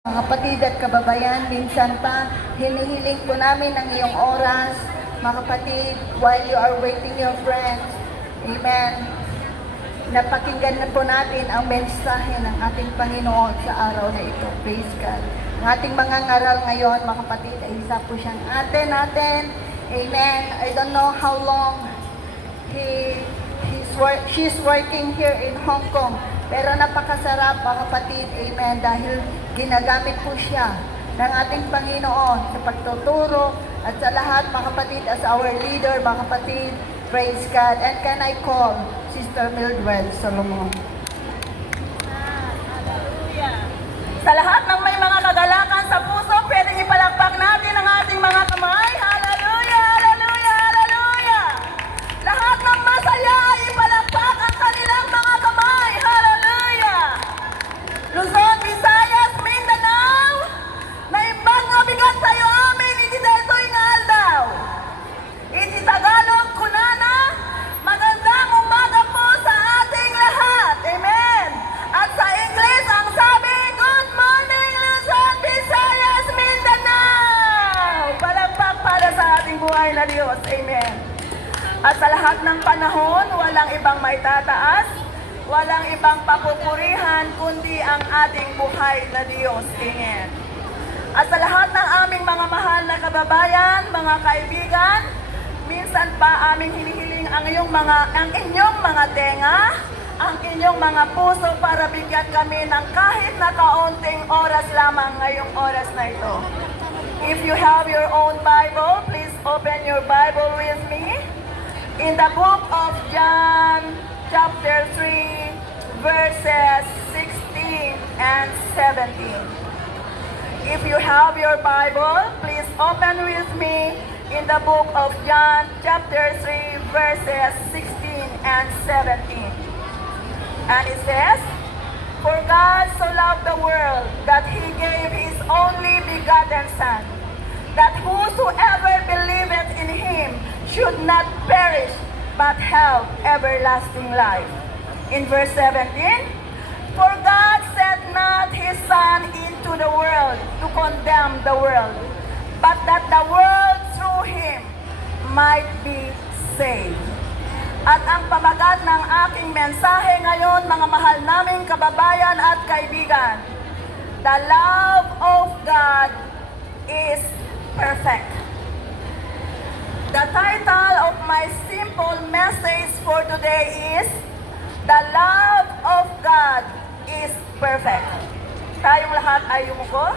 Mga kapatid at kababayan, minsan pa, hinihiling po namin ang iyong oras, mga kapatid, while you are waiting your friends. Amen. Napakinggan na po natin ang mensahe ng ating Panginoon sa araw na ito. Praise God. Ang ating mga ngaral ngayon, mga kapatid, ay isa po siyang ate natin. Amen. I don't know how long she's working here in Hong Kong. Pero napakasarap, mga kapatid, amen, dahil ginagamit po siya ng ating Panginoon sa pagtuturo at sa lahat, mga kapatid, as our leader, mga kapatid, praise God. And can I call Sister Mildred Solomon? Hallelujah! Sa lahat ng may mga kagalakan sa puso, pwedeng ipalakpak natin ang ating mga kamay. Hallelujah! Hallelujah! Hallelujah! Lahat ng masaya ay ipalakpak ang kanilang mga kamay. Hallelujah! Luzon, Visayas, Mindanao, na ibang mabigat tayo amin, iti detoy nga aldaw. Iti Tagalog, kunana, magandang umaga po sa ating lahat. Amen! At sa English, ang sabi, good morning, Luzon, Visayas, Mindanao! Palakpak para sa ating buhay na Diyos. Amen. At sa lahat ng panahon, walang ibang maitataas, walang ibang papupurihan, kundi ang ating buhay na Diyos. Amen. At sa lahat ng aming mga mahal na kababayan, mga kaibigan, minsan pa aming hinihiling ang inyong mga tenga, ang inyong mga puso para bigyan kami ng kahit na kaunting oras lamang ngayong oras na ito. If you have your own Bible, please open your Bible with me in the book of John, chapter 3, verses 16 and 17. If you have your Bible, please open with me in the book of John, chapter 3, verses 16 and 17. And it says, "For God so loved the world that He gave His only begotten Son, that whosoever believeth in Him should not perish, but have everlasting life." In verse 17, "For God sent not His Son into the world to condemn the world, but that the world through Him might be saved." At ang pamagat ng aking mensahe ngayon, mga mahal naming kababayan at kaibigan, the love of God is perfect. The title of my simple message for today is, "The love of God is perfect." Tayong lahat ay yumuko.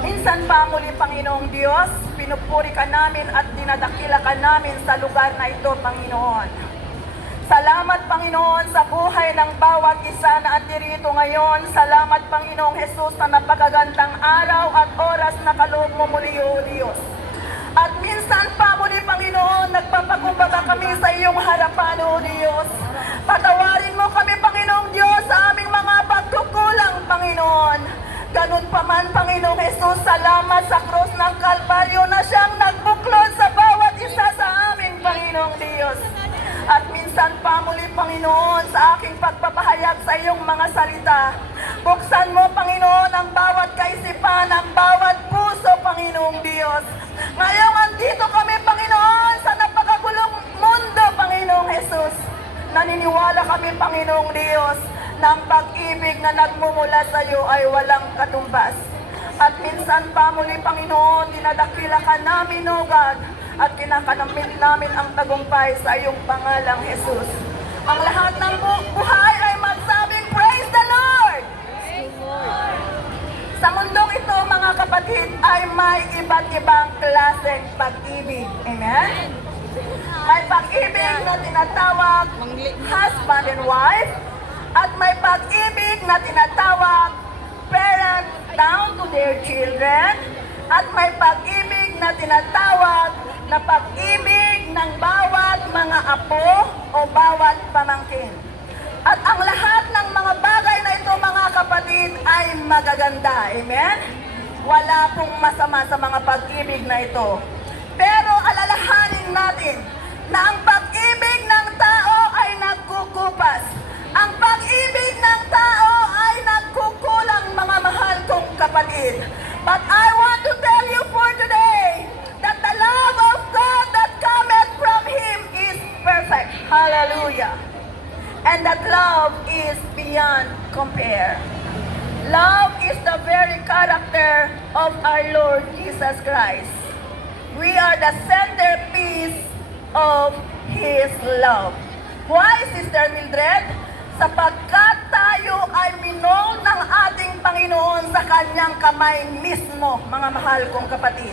Minsan pa muli, Panginoong Diyos, pinupuri ka namin at dinadakila ka namin sa lugar na ito, Panginoon. Salamat, Panginoon, sa buhay ng bawat isa na andirito ngayon. Salamat, Panginoong Jesus, na napakagandang araw at oras na kaloob mo muli, O Diyos. At minsan pa muli, Panginoon, nagpapakumbaba kami sa iyong harapan, O Diyos. Patawarin mo kami, Panginoong Diyos, sa aming mga pagkukulang, Panginoon. Ganun pa man, Panginoong Jesus, salamat sa krus ng Kalbaryo na siyang nagbuklod sa bawat isa sa aming Panginoong Diyos. At minsan pa muli, Panginoon, sa aking pagpapahayag sa iyong mga salita, buksan mo, Panginoon, ang bawat kaisipan, ang bawat puso, Panginoong Diyos. Ngayong andito kami, Panginoon, sa napakagulong mundo, Panginoong Jesus. Naniniwala kami, Panginoong Diyos, na ang pag-ibig na nagmumula sa iyo ay walang katumbas. At minsan pa muli, Panginoon, dinadakila ka namin, O God, at kinakanamit namin ang tagumpay sa iyong pangalang Jesus. Ang lahat ng buhay ay magsabing, praise the Lord! Sa mundong ito, mga kapatid, ay may iba't ibang klaseng pag-ibig. Amen? May pag-ibig na tinatawag husband and wife, at may pag-ibig na tinatawag parent down to their children, at may pag-ibig na tinatawag na pag-ibig ng bawat mga apo o bawat pamangkin. At ang lahat ng mga bagay na ito, mga kapatid, ay magaganda. Amen? Wala pong masama sa mga pag-ibig na ito. Pero alalahanin natin na ang pag-ibig ng tao ay nagkukupas. Ang pag-ibig ng tao ay nagkukulang, mga mahal kapatid. But I want to tell you for today that the love of God that cometh from Him is perfect. Hallelujah. And that love is beyond compare. Love is the very character of our Lord Jesus Christ. We are the centerpiece of His love. Why, Sister Mildred? Sapagkat tayo ay minong ng ating Panginoon sa kanyang kamay mismo, mga mahal kong kapatid.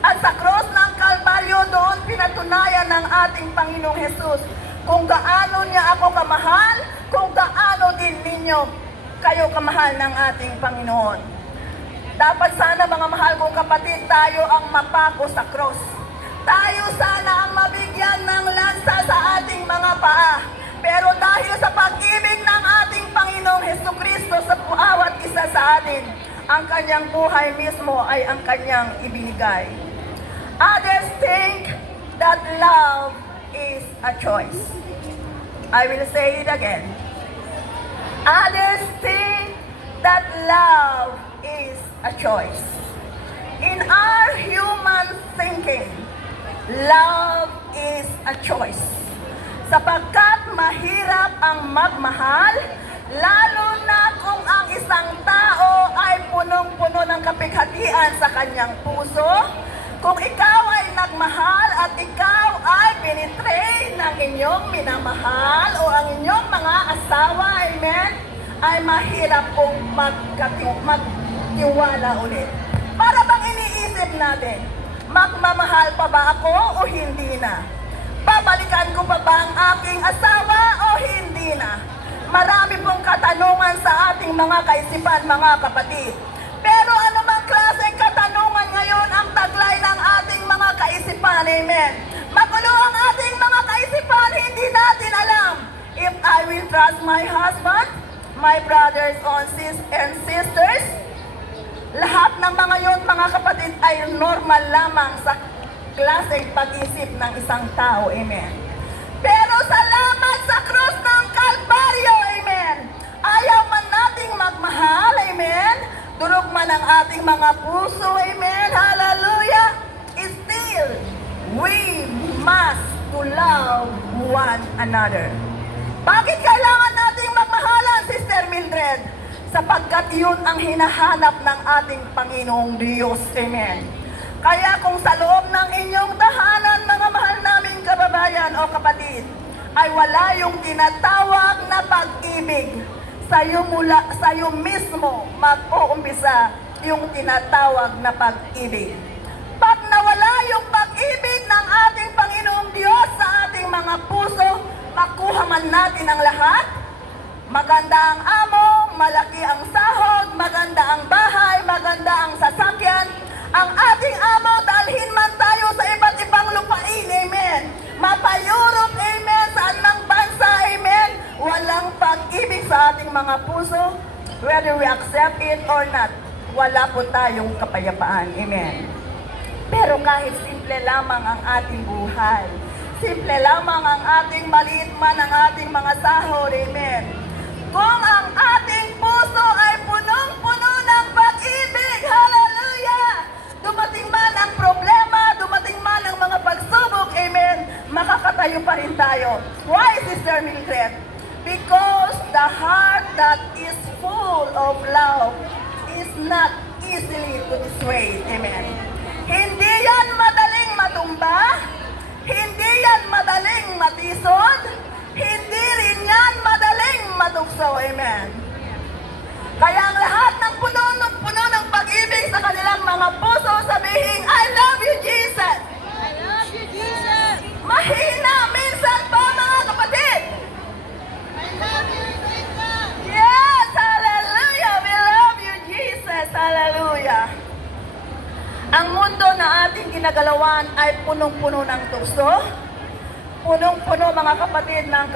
At sa cross ng Kalbaryo, doon pinatunayan ng ating Panginoong Jesus kung gaano niya ako kamahal, kung gaano din ninyo kayo kamahal ng ating Panginoon. Dapat sana, mga mahal kong kapatid, tayo ang mapako sa cross. Tayo sana ang mabigyan ng lansa sa ating mga paa. Pero dahil sa pag-ibig ng ating Panginoong Hesukristo sa bawat isa sa atin, ang kanyang buhay mismo ay ang kanyang ibinigay. Others think that love is a choice. I will say it again. Others think that love is a choice. In our human thinking, love is a choice. Sapagkat mahirap ang magmahal, lalo na kung ang isang tao ay punong-puno ng kapighatian sa kanyang puso. Kung ikaw ay nagmahal at ikaw ay binitray ng inyong minamahal o ang inyong mga asawa, amen, ay mahirap kung magtiwala ulit. Para bang iniisip natin, magmamahal pa ba ako o hindi na? Babalikan ko pa ba ang aking asawa o hindi na? Marami pong katanungan sa ating mga kaisipan, mga kapatid. Pero anumang klaseng katanungan ngayon ang taglay ng ating mga kaisipan, amen. Magulo ang ating mga kaisipan, hindi natin alam if I will trust my husband, my brothers and sisters. Lahat ng mga yon, mga kapatid, ay normal lamang sa klaseng pag-isip ng isang tao, amen. Pero salamat sa krus ng Kalbaryo, amen. Ayaw man nating magmahal, amen. Durog man ang ating mga puso, amen. Hallelujah. Still, we must to love one another. Bakit kailangan nating magmahalan, Sister Mildred? Sapagkat yun ang hinahanap ng ating Panginoong Diyos, amen. Kaya kung sa loob ng inyong tahanan, mga mahal naming kababayan o kapatid, ay wala yung tinatawag na pag-ibig, sa'yo mismo mag-uumpisa yung tinatawag na pag-ibig. Pag nawala yung pag-ibig ng ating Panginoong Diyos sa ating mga puso, makuha man natin ang lahat. Maganda ang amo, malaki ang sahod, maganda ang bahay, maganda ang sasakyan. Ang ating amo, dalhin man tayo sa iba't ibang lupain, amen. Mapa-Europe, amen, saan ng bansa, amen. Walang pag-ibig sa ating mga puso, whether we accept it or not, wala po tayong kapayapaan, amen. Pero kahit simple lamang ang ating buhay, simple lamang ang ating maliit man ang ating mga sahod, amen. Kung ang ating puso ay punong-puno ng pag-ibig, hallelujah! Dumating man ang problema, dumating man ang mga pagsubok, amen, makakatayo pa rin tayo. Why, Sister Mildred? Because the heart that is full of love is not easily to dissuade, amen. Hindi yan madaling matumba, hindi yan madaling matisod, hindi rin yan madaling matukso, amen. Kaya ang lahat ng puno ng pag-ibig sa kanilang mga puso, sabihin, I love you, Jesus. I love you, Jesus. Mahina minsan po, mga kapatid. I love you, Jesus. Yes, hallelujah. We love you, Jesus. Hallelujah. Ang mundo na ating ginagalawan ay punong-puno ng tukso. Punong-puno, mga kapatid, ng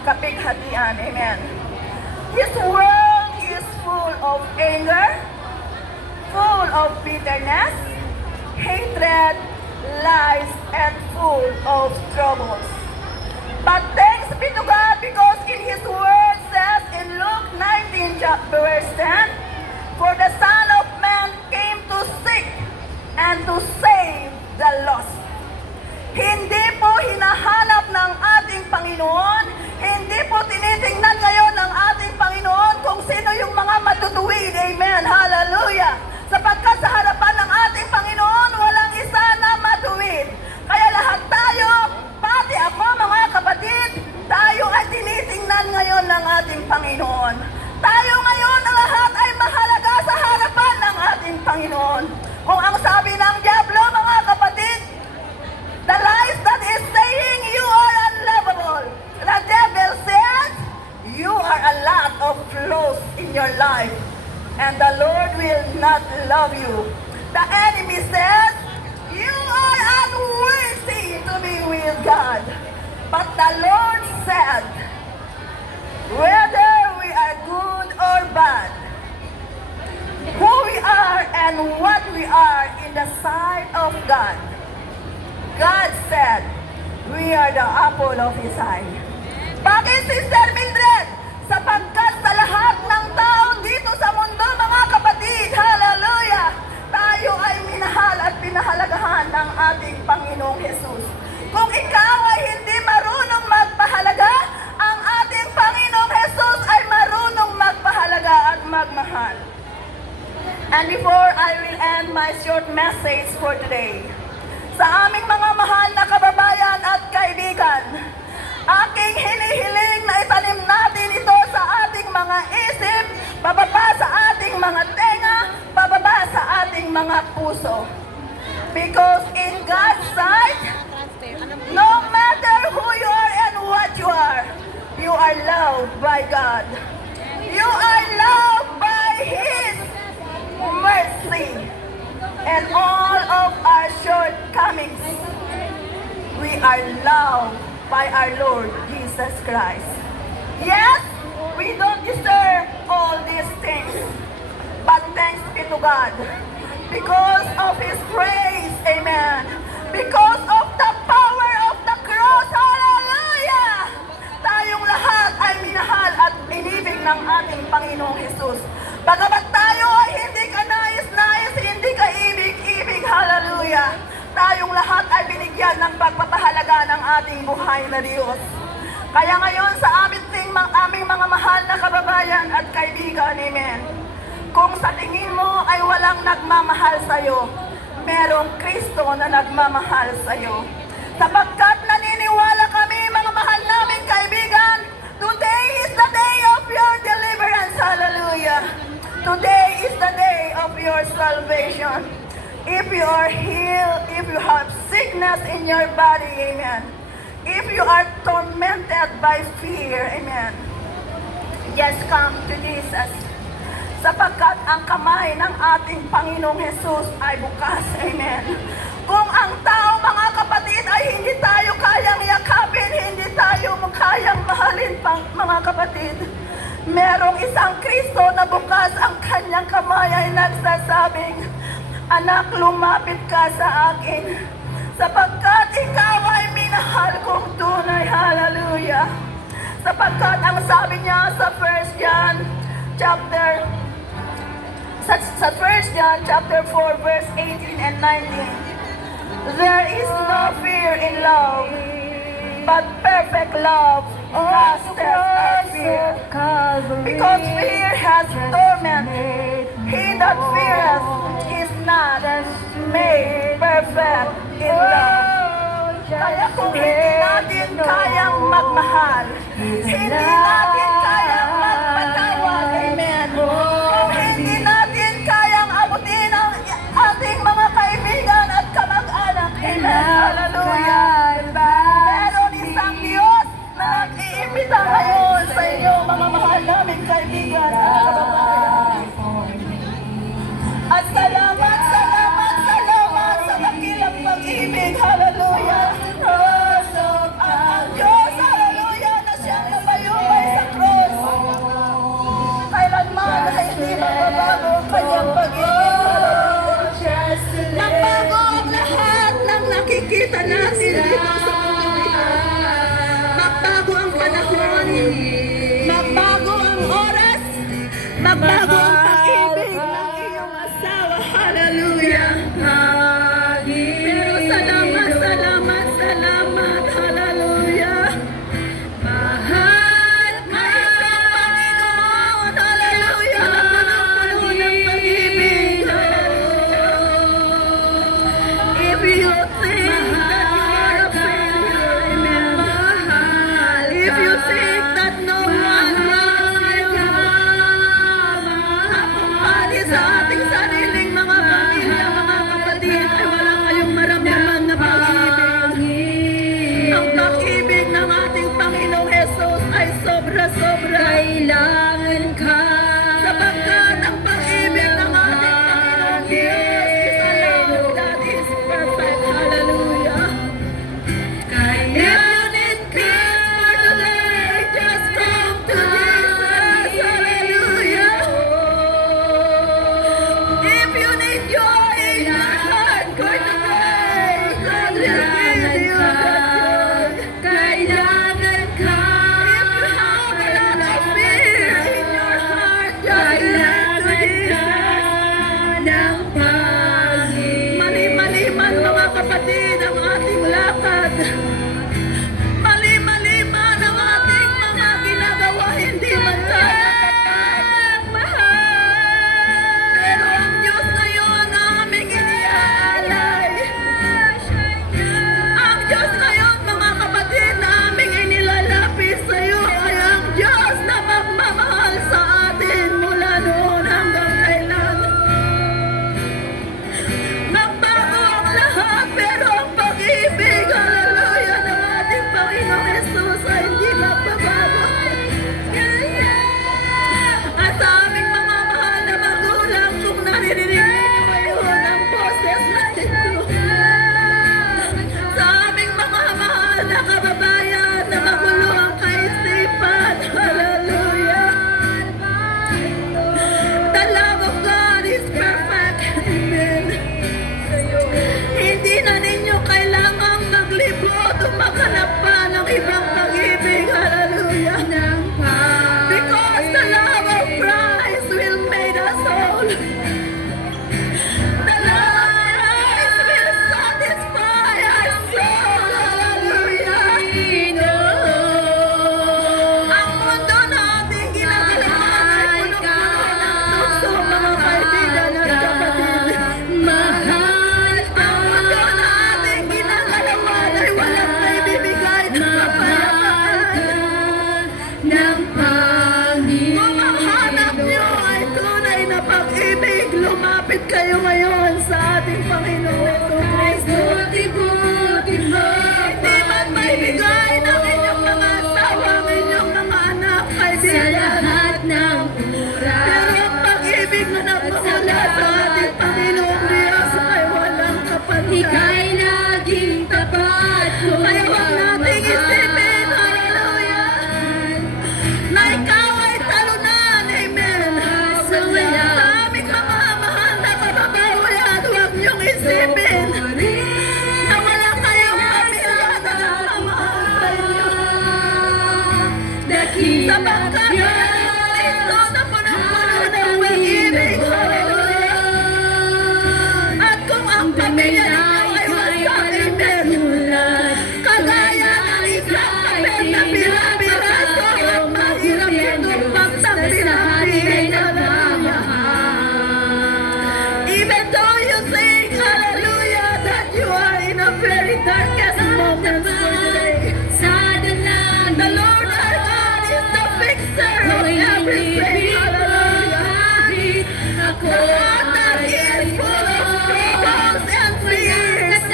kapighatian. Amen. This world is full of anger, full of bitterness, hatred, lies, and full of troubles. But thanks be to God, because in His Word says in Luke 19, verse 10, for the Son of Man will not love you. The enemy says, you are unworthy to be with God. But the Lord said, whether we are good or bad, who we are and what we are in the sight of God, God said, we are the apple of His eye. Bakit, Sister Mildred? Sapagkat sa lahat ng tao dito sa mundo, mga kapatid, hallelujah, tayo ay minahal at pinahalagahan ng ating Panginoong Jesus. Kung ikaw ay hindi marunong magpahalaga, ang ating Panginoong Jesus ay marunong magpahalaga at magmahal. And before I will end my short message for today, sa aming mga mahal na kababayan at kaibigan, aking hinihiling na itanim natin ito sa ating mga isip, bababa sa ating mga tenga, bababa sa ating mga puso. Because in God's sight, no matter who you are and what you are loved by God. You are loved by His mercy and all of our shortcomings. We are loved by our Lord Jesus Christ. Yes, we don't deserve all these things, but thanks be to God because of His grace, amen. Because of the power of the cross, hallelujah! Tayong lahat ay minahal at inibig ng ating Panginoong Jesus. Bagamat tayo ay hindi ka nais-nais, hindi ka ibig-ibig, hallelujah! Tayong lahat ay binigyan ng pagpapahalaga ng ating buhay na Diyos. Kaya ngayon sa aming mga mahal na kababayan at kaibigan, amen. Kung sa tingin mo ay walang nagmamahal sa'yo, merong Kristo na nagmamahal sa'yo. Sapagkat naniniwala kami, mga mahal naming kaibigan, today is the day of your deliverance, hallelujah. Today is the day of your salvation. If you are healed, if you have sickness in your body, amen. If you are tormented by fear, amen. Just come to Jesus. Sapagkat ang kamay ng ating Panginoong Jesus ay bukas, amen. Kung ang tao, mga kapatid, ay hindi tayo kayang yakapin, hindi tayo kayang mahalin, mga kapatid, merong isang Kristo na bukas ang kanyang kamay ay nagsasabing, anak, lumapit ka sa akin, sapagkat ikaw ay minahal kong tunay, hallelujah. Sapagkat ang sabi niya sa 1 John chapter 4 verse 18 and 19, there is no fear in love, but perfect love casteth out fear. Because fear has torment, he that feareth is not made perfect in love. Kaya kung hindi natin kayang magmahal, hindi natin kayang magpatawad, amen. Kung hindi natin kayang abutin ang ating mga kaibigan at kamag-anak, amen. Hallelujah. Meron isang Diyos na nag-iimbita ngayon sa inyo, mga mahal namin kaibigan at kababayan. At salamat sa dakilang pag-ibig, hallelujah. At ang Diyos, hallelujah, na siyang nabayubay sa cross. Kailanman na hindi magbabago ang kanyang pag-ibig, hallelujah. Magbago ang lahat ng nakikita natin dito sa mundo. Magbago ang panahon, magbago ang oras, magbago ang pag-ibig ng iyong asawa, Panginoong Jesucristo. Hindi man may bigay ng inyong mga asawa, ng inyong mga anak, kaibigan. Pero ang pag-ibig na nagmamula sa ating Panginoong Diyos ay walang kapantay. Kaya huwag nating isipin, hallelujah, na ikaw ay talunan, amen. Sa aming mga mahal na kababayan, huwag niyong isipin na wala kayong pamilya na nagmamahal sa inyo. Sapagkat Kristo na punong-puno ng pag-ibig, hallelujah. At kung ang pamilya ninyo ay wasak, amen, kagaya ng isang papel na pira-piraso, at mahirap itong pagtabi-tabi, hallelujah. Even though you think, hallelujah, that you are in a very darkest moment for today, the Lord our God is the fixer of everything, hallelujah. The one that is full of troubles and fears,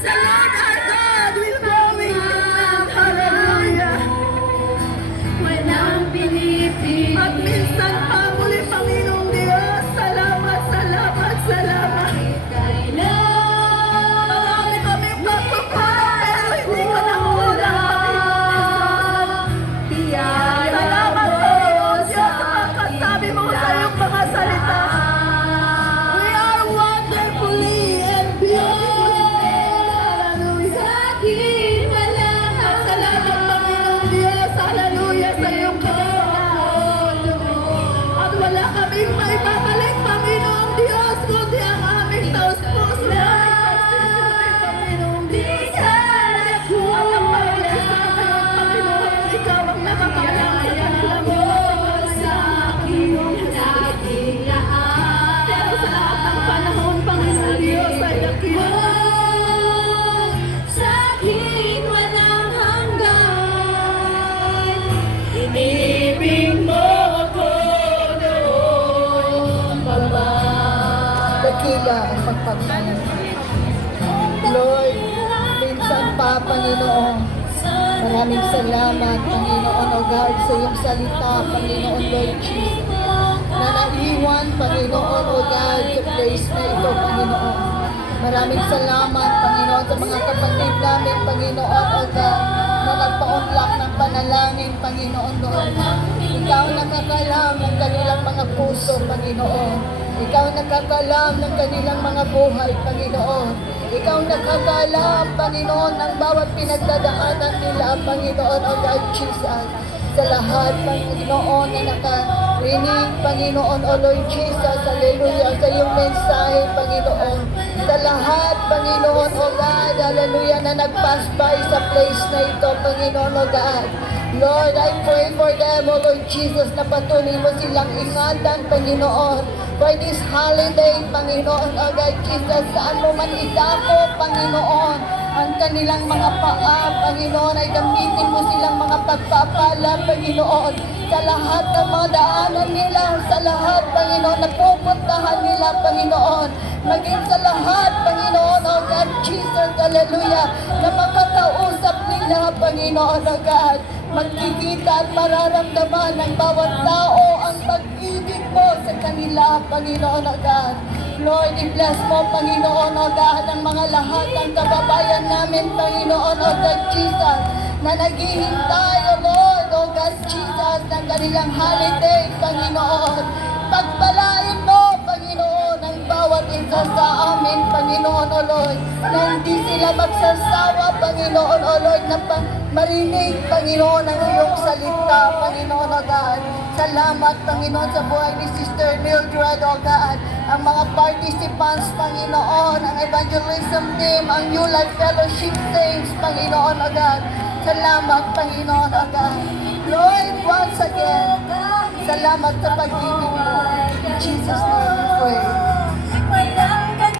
the Lord our God will go with you, hallelujah. At minsan pa muli, Panginoong Diyos, salamat, salamat, salamat. Marami kaming pagkukulang, pero hindi ka nang kulang, Panginoon. Salamat, Panginoon Diyos, sapagkat sabi mo sa iyong mga salita, we are wonderfully and beautifully made, hallelujah. Salamat, Panginoong Diyos, hallelujah, sa iyong Panginoon. At wala kaming maibabalik, Panginoong Diyos, kundi ang aming taus-puso na ipagsisilbi, Panginoong Diyos. At ang pag-isa ng Panginoon, ikaw ang nakakalang sa kanila mo. Pero sa lahat ng panahon, Panginoong Diyos, ay dakila. Dakila ang pagpagmahal. Lord, minsan pa, Panginoon, maraming salamat, Panginoon, O God, sa iyong salita, Panginoon, Lord Jesus, na naiwan, Panginoon, O God, sa place na ito, Panginoon. Maraming salamat, Panginoon, sa mga kapatid namin, Panginoon, O God, na nagpaunlak ng panalangin, Panginoon, Lord. Ikaw nakakalam ng kanilang mga puso, Panginoon. Ikaw nakakalam ng kanilang mga buhay, Panginoon. Ikaw nakakalam, Panginoon, ng bawat pinagdadaanan nila, Panginoon, O God, Jesus. Sa lahat, Panginoon, na nakarinig, Panginoon, O Lord Jesus, hallelujah, sa iyong mensahe, Panginoon. Sa lahat, Panginoon, O God, hallelujah, na nag-pass by sa place na ito, Panginoon, O God. Lord, I pray for them, O Lord Jesus, na patuloy mo silang ingatan, Panginoon, for this holiday, Panginoon, O God Jesus, saan mo man idako, Panginoon, ang kanilang mga paa, Panginoon, ay gamitin mo silang mga pagpapala, Panginoon, sa lahat ng mga daanan nila, sa lahat, Panginoon, na pupuntahan nila, Panginoon, maging sa lahat, Panginoon, O God Jesus, hallelujah, na makakausap nila, Panginoon, O God, magkikita at mararamdaman ng bawat tao ang pag-ibig mo sa kanila, Panginoon, O God. Lord, i-bless mo, Panginoon, O God, ang mga lahat ng kababayan namin, Panginoon, O God Jesus, na naghihintay, O Lord, O God Jesus, ng kanilang holiday, Panginoon. Pagpalain mo, Panginoon, ang bawat isa sa amin, Panginoon, O Lord, na hindi sila magsasawa, Panginoon, O Lord, na marinig, Panginoon, ang iyong salita, Panginoon, O God. Salamat, Panginoon, sa buhay ni Sister Mildred, O God. Ang mga participants, Panginoon, ang evangelism team, ang New Life Fellowship Saints, Panginoon, O God. Salamat, Panginoon, O God. Lord, once again, salamat sa pag-ibig mo. In Jesus' name we pray.